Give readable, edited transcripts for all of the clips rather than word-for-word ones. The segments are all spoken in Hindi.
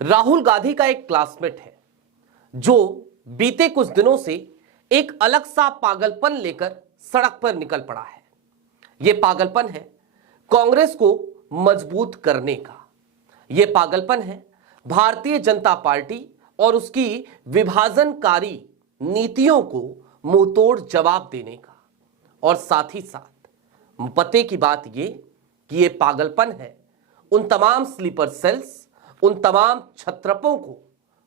राहुल गांधी का एक क्लासमेट है जो बीते कुछ दिनों से एक अलग सा पागलपन लेकर सड़क पर निकल पड़ा है। यह पागलपन है कांग्रेस को मजबूत करने का। यह पागलपन है भारतीय जनता पार्टी और उसकी विभाजनकारी नीतियों को मुंहतोड़ जवाब देने का। और साथ ही साथ पते की बात यह कि यह पागलपन है उन तमाम स्लीपर सेल्स, उन तमाम छत्रपों को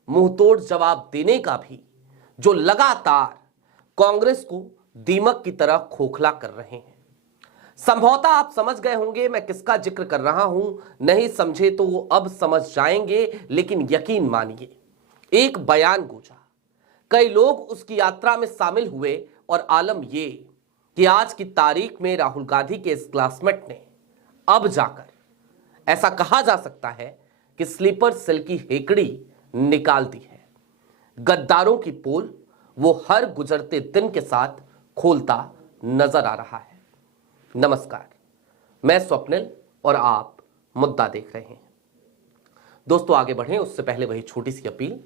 मुंहतोड़ जवाब देने का भी जो लगातार कांग्रेस को दीमक की तरह खोखला कर रहे हैं। संभवतः आप समझ गए होंगे मैं किसका जिक्र कर रहा हूं, नहीं समझे तो वो अब समझ जाएंगे। लेकिन यकीन मानिए, एक बयान गूंजा, कई लोग उसकी यात्रा में शामिल हुए और आलम यह कि आज की तारीख में राहुल गांधी के इस क्लासमेट ने अब जाकर ऐसा कहा जा सकता है कि स्लीपर सेल की हेकड़ी निकाल दी है। गद्दारों की पोल वो हर गुजरते दिन के साथ खोलता नजर आ रहा है। नमस्कार, मैं स्वप्निल और आप मुद्दा देख रहे हैं। दोस्तों, आगे बढ़ें उससे पहले वही छोटी सी अपील।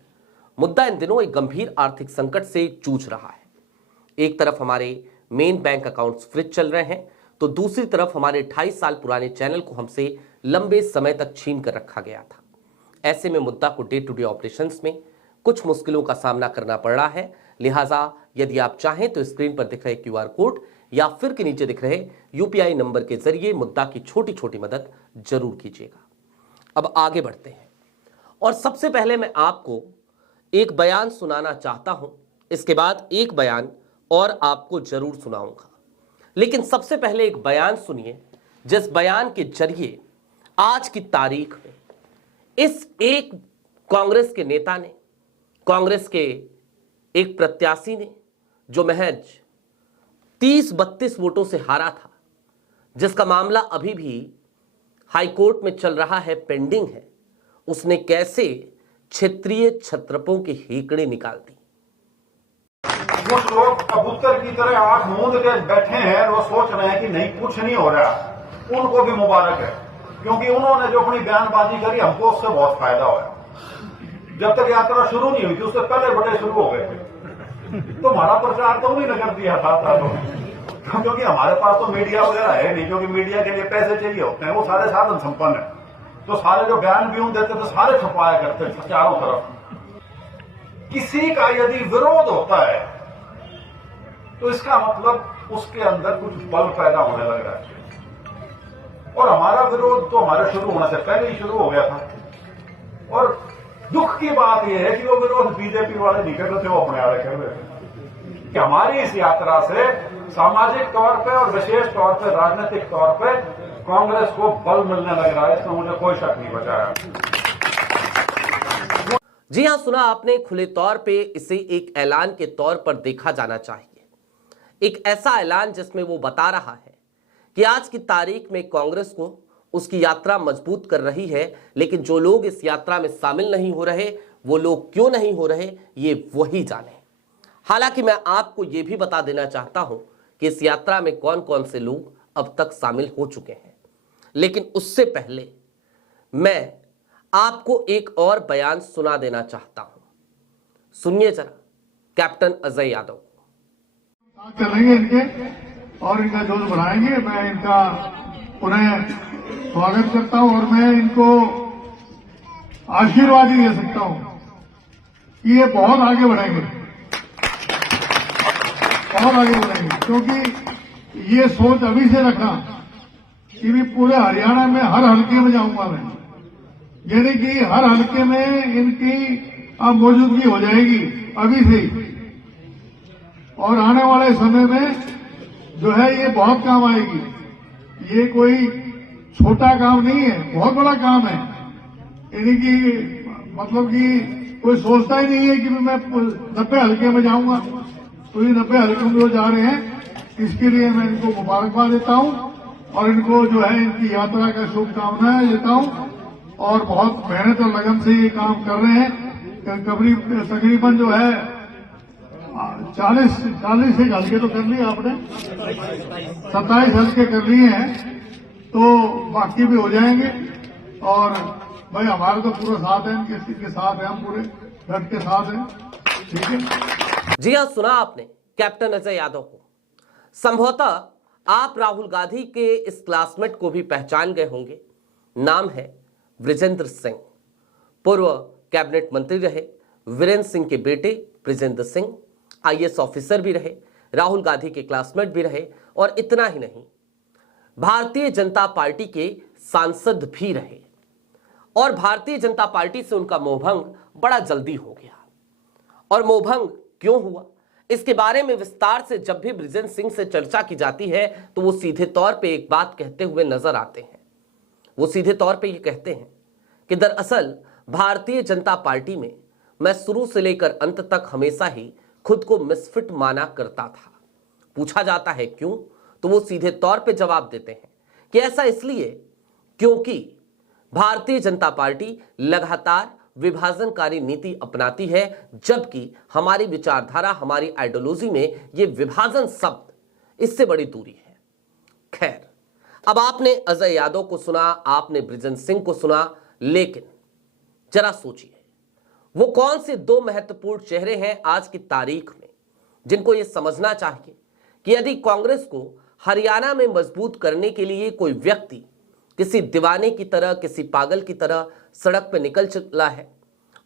मुद्दा इन दिनों एक गंभीर आर्थिक संकट से जूझ रहा है। एक तरफ हमारे मेन बैंक अकाउंट्स फ्रीज चल रहे हैं, तो दूसरी तरफ हमारे 28 साल पुराने चैनल को हमसे लंबे समय तक छीन कर रखा गया था। ऐसे में मुद्दा को डे टू डे ऑपरेशंस में कुछ मुश्किलों का सामना करना पड़ रहा है। लिहाजा यदि आप चाहें तो स्क्रीन पर दिख रहे QR कोड या फिर के नीचे दिख रहे UPI नंबर के जरिए मुद्दा की छोटी छोटी मदद जरूर कीजिएगा। अब आगे बढ़ते हैं और सबसे पहले मैं आपको एक बयान सुनाना चाहता हूं। इसके बाद एक बयान और आपको जरूर सुनाऊंगा, लेकिन सबसे पहले एक बयान सुनिए जिस बयान के जरिए आज की तारीख में इस एक कांग्रेस के नेता ने, कांग्रेस के एक प्रत्याशी ने जो महज 30-32 वोटों से हारा था, जिसका मामला अभी भी हाई कोर्ट में चल रहा है, पेंडिंग है, उसने कैसे क्षेत्रीय छत्रपों की हेकड़े निकाल दी। कुछ लोग कबूतर की तरह आंख मूंद के बैठे हैं, वो सोच रहे हैं कि नहीं कुछ नहीं हो रहा, उनको भी मुबारक है, क्योंकि उन्होंने जो अपनी बयानबाजी करी हमको उससे बहुत फायदा हुआ। जब तक यात्रा शुरू नहीं हुई थी उससे पहले बड़े शुरू हो गए थे, तो हमारा प्रचार तो उन्हीं ने कर दिया था तो, क्योंकि हमारे पास तो मीडिया वगैरह है नहीं, क्योंकि मीडिया के लिए पैसे चाहिए होते हैं, वो सारे साधन संपन्न है। तो सारे जो बयान भी देते थे सारे छपाया करते थे चारों तरफ। किसी का यदि विरोध होता है तो इसका मतलब उसके अंदर कुछ बल पैदा होने लग रहा है, और हमारा विरोध तो हमारे शुरू होने से पहले ही शुरू हो गया था। और दुख की बात यह है कि वो विरोध बीजेपी वाले नहीं कर रहे थे, वो अपने आड़े कर रहे थे। कि हमारी इस यात्रा से सामाजिक तौर पे और विशेष तौर पे राजनीतिक तौर पे कांग्रेस को बल मिलने लग रहा है, इसमें मुझे कोई शक नहीं बचा है। जी हां, सुना आपने। खुले तौर पे इसे एक ऐलान के तौर पर देखा जाना चाहिए, एक ऐसा ऐलान जिसमें वो बता रहा है कि आज की तारीख में कांग्रेस को उसकी यात्रा मजबूत कर रही है। लेकिन जो लोग इस यात्रा में शामिल नहीं हो रहे, वो लोग क्यों नहीं हो रहे, ये वही जाने। हालांकि मैं आपको ये भी बता देना चाहता हूं कि इस यात्रा में कौन कौन से लोग अब तक शामिल हो चुके हैं। लेकिन उससे पहले मैं आपको एक और बयान सुना देना चाहता हूं। सुनिए जरा कैप्टन अजय यादव। चलेंगे इनके और इनका जोश बढ़ाएंगे। मैं इनका उन्हें स्वागत करता हूं और मैं इनको आशीर्वाद ही दे सकता हूं कि ये बहुत आगे बढ़ेंगे, बहुत आगे बढ़ेंगे। क्योंकि ये सोच अभी से रखा कि भी पूरे हरियाणा में हर हल्के में जाऊंगा मैं, यानी कि हर हल्के में इनकी अब मौजूदगी हो जाएगी अभी से ही, और आने वाले समय में जो है ये बहुत काम आएगी। ये कोई छोटा काम नहीं है, बहुत बड़ा काम है। यानी कि मतलब कि कोई सोचता ही नहीं है कि मैं 90 हल्के में जाऊंगा, तो ये 90 हल्के में जो जा रहे हैं, इसके लिए मैं इनको मुबारकबाद देता हूं और इनको जो है इनकी यात्रा का शुभकामनाएं देता हूं। और बहुत मेहनत और लगन से ये काम कर रहे हैं। तकरीबन जो है 40 एक हल्के तो कर लिए आपने, 27 हल्के कर लिए हैं, तो बाकी भी हो जाएंगे। और भाई हमारे तो पूरा साथ है, इनके साथ है, हम पूरे डट के साथ हैं। ठीक है जी हां, सुना आपने कैप्टन अजय यादव को। संभवतः आप राहुल गांधी के इस क्लासमेट को भी पहचान गए होंगे। नाम है वृजेंद्र सिंह। पूर्व कैबिनेट मंत्री रहे, वीरेंद्र सिंह के बेटे वृजेंद्र सिंह आईएएस ऑफिसर भी रहे, राहुल गांधी के क्लासमेट भी रहे, और इतना ही नहीं, भारतीय जनता पार्टी के सांसद भी रहे। और भारतीय जनता पार्टी से उनका मोहभंग बड़ा जल्दी हो गया। और मोहभंग क्यों हुआ, इसके बारे में विस्तार से जब भी बृजेंद्र सिंह से चर्चा की जाती है तो वो सीधे तौर पे एक बात कहते हुए नजर आते हैं। वो सीधे तौर पे ये कहते हैं कि दरअसल भारतीय जनता पार्टी में मैं शुरू से लेकर अंत तक हमेशा ही खुद को मिसफिट माना करता था। पूछा जाता है क्यों, तो वो सीधे तौर पे जवाब देते हैं कि ऐसा इसलिए क्योंकि भारतीय जनता पार्टी लगातार विभाजनकारी नीति अपनाती है, जबकि हमारी विचारधारा, हमारी आइडियोलॉजी में ये विभाजन शब्द, इससे बड़ी दूरी है। खैर, अब आपने अजय यादव को सुना, आपने बृजेंद्र सिंह को सुना, लेकिन जरा सोचिए वो कौन से दो महत्वपूर्ण चेहरे हैं आज की तारीख में जिनको यह समझना चाहिए कि यदि कांग्रेस को हरियाणा में मजबूत करने के लिए कोई व्यक्ति किसी दीवाने की तरह, किसी पागल की तरह सड़क पर निकल चला है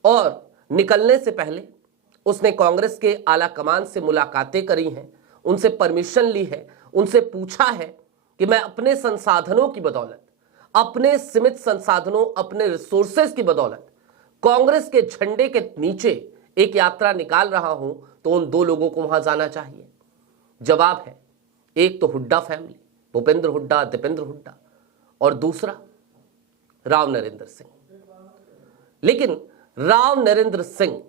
और निकलने से पहले उसने कांग्रेस के आला कमान से मुलाकातें करी हैं, उनसे परमिशन ली है, उनसे पूछा है कि मैं अपने संसाधनों की बदौलत, अपने सीमित संसाधनों, अपने रिसोर्सेज की बदौलत कांग्रेस के झंडे के नीचे एक यात्रा निकाल रहा हूं, तो उन दो लोगों को वहां जाना चाहिए। जवाब है, एक तो हुड्डा फैमिली, भूपेंद्र हुड्डा, दीपेंद्र हुड्डा, और दूसरा राव नरेंद्र सिंह। लेकिन राव नरेंद्र सिंह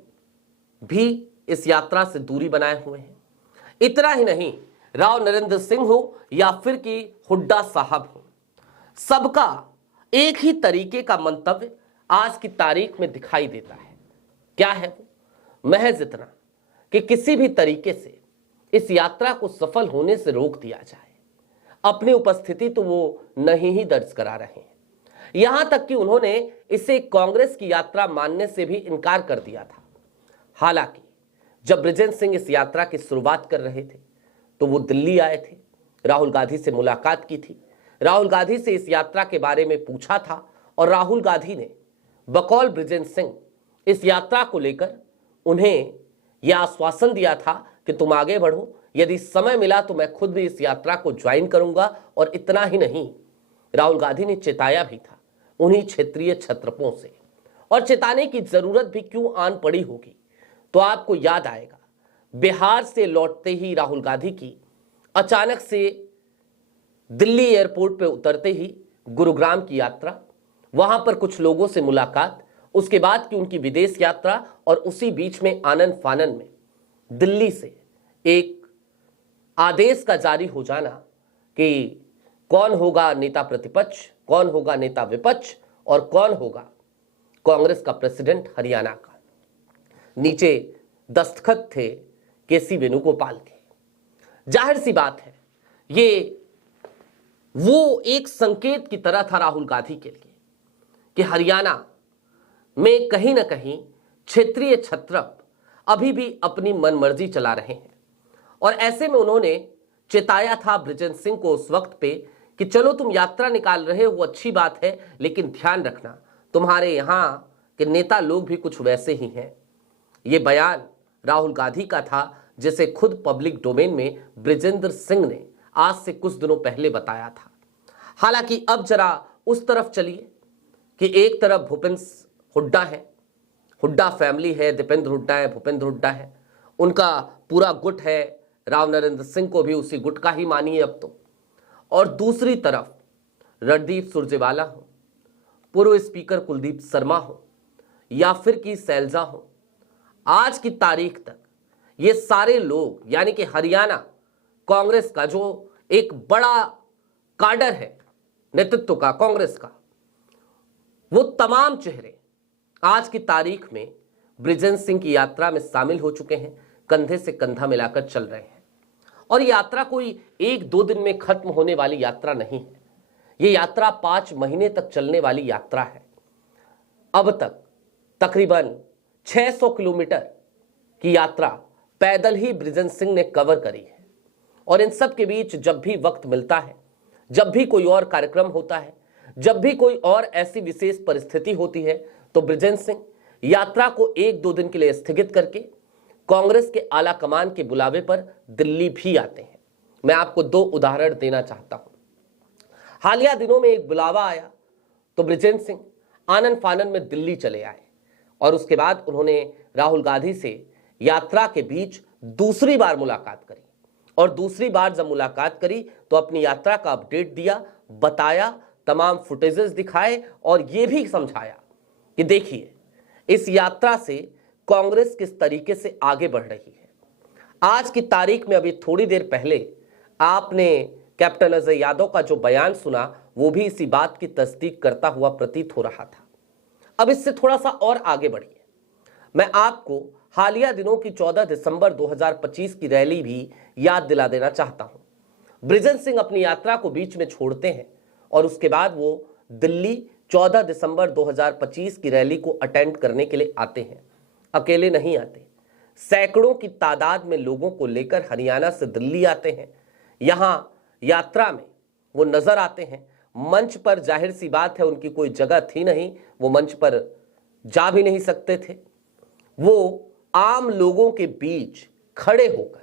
भी इस यात्रा से दूरी बनाए हुए हैं। इतना ही नहीं, राव नरेंद्र सिंह हो या फिर कि हुड्डा साहब हो, सबका एक ही तरीके का मंतव्य आज की तारीख में दिखाई देता है। क्या है वो? महज इतना कि किसी भी तरीके से इस यात्रा को सफल होने से रोक दिया जाए। अपनी उपस्थिति तो वो नहीं ही दर्ज करा रहे हैं, यहां तक कि उन्होंने इसे कांग्रेस की यात्रा मानने से भी इनकार कर दिया था। हालांकि जब बृजेंद्र सिंह इस यात्रा की शुरुआत कर रहे थे तो वो दिल्ली आए थे, राहुल गांधी से मुलाकात की थी, राहुल गांधी से इस यात्रा के बारे में पूछा था, और राहुल गांधी ने बकौल बृजेंद्र सिंह इस यात्रा को लेकर उन्हें यह आश्वासन दिया था कि तुम आगे बढ़ो, यदि समय मिला तो मैं खुद भी इस यात्रा को ज्वाइन करूंगा। और इतना ही नहीं, राहुल गांधी ने चेताया भी था उन्हीं क्षेत्रीय छत्रपों से। और चेताने की जरूरत भी क्यों आन पड़ी होगी, तो आपको याद आएगा बिहार से लौटते ही राहुल गांधी की अचानक से दिल्ली एयरपोर्ट पर उतरते ही गुरुग्राम की यात्रा, वहां पर कुछ लोगों से मुलाकात, उसके बाद की उनकी विदेश यात्रा, और उसी बीच में आनन फानन में दिल्ली से एक आदेश का जारी हो जाना कि कौन होगा नेता प्रतिपक्ष, कौन होगा नेता विपक्ष, और कौन होगा कांग्रेस का प्रेसिडेंट हरियाणा का। नीचे दस्तखत थे केसी वेणुगोपाल के। जाहिर सी बात है, ये वो एक संकेत की तरह था राहुल गांधी के लिए कि हरियाणा में कहीं ना कहीं क्षेत्रीय छत्रप अभी भी अपनी मनमर्जी चला रहे हैं। और ऐसे में उन्होंने चेताया था बृजेंद्र सिंह को उस वक्त पे कि चलो तुम यात्रा निकाल रहे हो, अच्छी बात है, लेकिन ध्यान रखना तुम्हारे यहां के नेता लोग भी कुछ वैसे ही हैं। यह बयान राहुल गांधी का था, जिसे खुद पब्लिक डोमेन में बृजेंद्र सिंह ने आज से कुछ दिनों पहले बताया था। हालांकि अब जरा उस तरफ चलिए कि एक तरफ भूपेंद्र हुड्डा है, हुड्डा फैमिली है, दीपेंद्र हुड्डा है, भूपेंद्र हुड्डा है, उनका पूरा गुट है, राव नरेंद्र सिंह को भी उसी गुट का ही मानिए अब तो। और दूसरी तरफ रणदीप सुरजेवाला हो, पूर्व स्पीकर कुलदीप शर्मा हो, या फिर कि शैलजा हो, आज की तारीख तक ये सारे लोग, यानी कि हरियाणा कांग्रेस का जो एक बड़ा काडर है नेतृत्व का कांग्रेस का, वो तमाम चेहरे आज की तारीख में बृजेंद्र सिंह की यात्रा में शामिल हो चुके हैं, कंधे से कंधा मिलाकर चल रहे हैं। और यात्रा कोई एक दो दिन में खत्म होने वाली यात्रा नहीं है, ये यात्रा 5 महीने तक चलने वाली यात्रा है। अब तक तकरीबन 600 किलोमीटर की यात्रा पैदल ही बृजेंद्र सिंह ने कवर करी है। और इन सब के बीच जब भी वक्त मिलता है, जब भी कोई और कार्यक्रम होता है, जब भी कोई और ऐसी विशेष परिस्थिति होती है, तो बृजेंद्र सिंह यात्रा को 1-2 दिन के लिए स्थगित करके कांग्रेस के आला कमान के बुलावे पर दिल्ली भी आते हैं। मैं आपको 2 उदाहरण देना चाहता हूं। हालिया दिनों में एक बुलावा आया तो बृजेंद्र सिंह आनन फानन में दिल्ली चले आए और उसके बाद उन्होंने राहुल गांधी से यात्रा के बीच दूसरी बार मुलाकात करी। और दूसरी बार जब मुलाकात करी तो अपनी यात्रा का अपडेट दिया, बताया, तमाम फुटेजेस दिखाए और यह भी समझाया कि देखिए इस यात्रा से कांग्रेस किस तरीके से आगे बढ़ रही है। आज की तारीख में अभी थोड़ी देर पहले आपने कैप्टन अजय यादव का जो बयान सुना वो भी इसी बात की तस्दीक करता हुआ प्रतीत हो रहा था। अब इससे थोड़ा सा और आगे बढ़िए, मैं आपको हालिया दिनों की 14 दिसंबर 2025 की रैली भी याद दिला देना चाहता हूं। बृजेंद्र सिंह अपनी यात्रा को बीच में छोड़ते हैं और उसके बाद वो दिल्ली 14 दिसंबर 2025 की रैली को अटेंड करने के लिए आते हैं। अकेले नहीं आते, सैकड़ों की तादाद में लोगों को लेकर हरियाणा से दिल्ली आते हैं। यहां यात्रा में वो नजर आते हैं। मंच पर जाहिर सी बात है उनकी कोई जगह थी नहीं, वो मंच पर जा भी नहीं सकते थे। वो आम लोगों के बीच खड़े होकर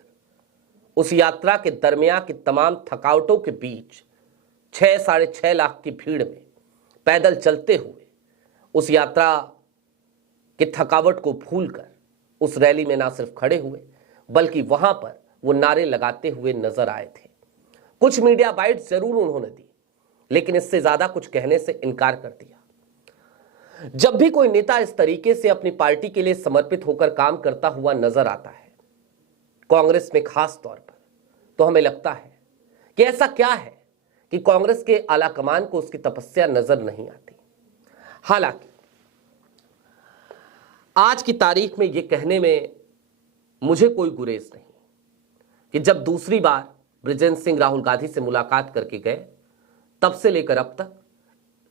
उस यात्रा के दरमियान की तमाम थकावटों के बीच 6-6.5 लाख की भीड़ में पैदल चलते हुए उस यात्रा की थकावट को भूलकर उस रैली में ना सिर्फ खड़े हुए बल्कि वहां पर वो नारे लगाते हुए नजर आए थे। कुछ मीडिया बाइट्स जरूर उन्होंने दी, लेकिन इससे ज्यादा कुछ कहने से इनकार कर दिया। जब भी कोई नेता इस तरीके से अपनी पार्टी के लिए समर्पित होकर काम करता हुआ नजर आता है, कांग्रेस में खास तौर पर, तो हमें लगता है कि ऐसा क्या है कि कांग्रेस के आला कमान को उसकी तपस्या नजर नहीं आती। हालांकि आज की तारीख में यह कहने में मुझे कोई गुरेज नहीं कि जब दूसरी बार बृजेंद्र सिंह राहुल गांधी से मुलाकात करके गए, तब से लेकर अब तक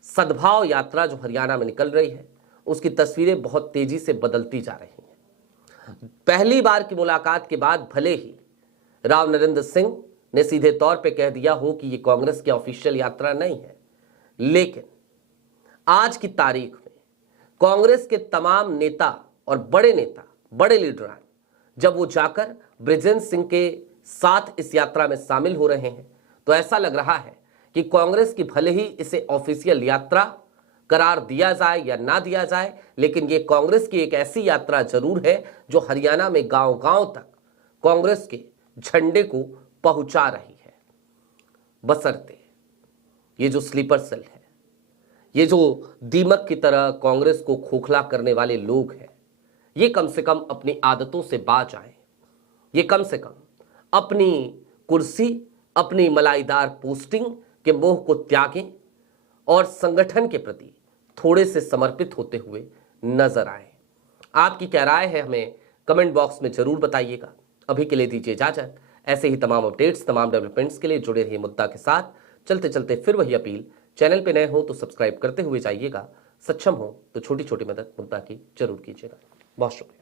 सद्भाव यात्रा जो हरियाणा में निकल रही है उसकी तस्वीरें बहुत तेजी से बदलती जा रही हैं। पहली बार की मुलाकात के बाद भले ही राव नरेंद्र सिंह ने सीधे तौर पे कह दिया हो कि यह कांग्रेस की ऑफिशियल यात्रा नहीं है, लेकिन आज की तारीख में कांग्रेस के तमाम नेता और बड़े नेता, बड़े लीडरान जब वो जाकर बृजेंद्र सिंह के साथ इस यात्रा में शामिल हो रहे हैं तो ऐसा लग रहा है कि कांग्रेस की भले ही इसे ऑफिशियल यात्रा करार दिया जाए या ना दिया जाए, लेकिन ये कांग्रेस की एक ऐसी यात्रा जरूर है जो हरियाणा में गांव-गांव तक कांग्रेस के झंडे को पहुंचा रही है। बशर्ते ये जो स्लीपर सेल है, ये जो दीमक की तरह कांग्रेस को खोखला करने वाले लोग हैं, ये कम से कम अपनी आदतों से बाज आए। ये कम से कम अपनी कुर्सी, अपनी मलाईदार पोस्टिंग के मोह को त्यागें और संगठन के प्रति थोड़े से समर्पित होते हुए नजर आए। आपकी क्या राय है हमें कमेंट बॉक्स में जरूर बताइएगा। अभी के लिए दीजिए इजाजत। ऐसे ही तमाम अपडेट्स, तमाम डेवलपमेंट्स के लिए जुड़े रहिए मुद्दा के साथ। चलते चलते फिर वही अपील, चैनल पे नए हो तो सब्सक्राइब करते हुए जाइएगा, सक्षम हो तो छोटी छोटी मदद मुद्दा की जरूर कीजिएगा। बहुत शुक्रिया।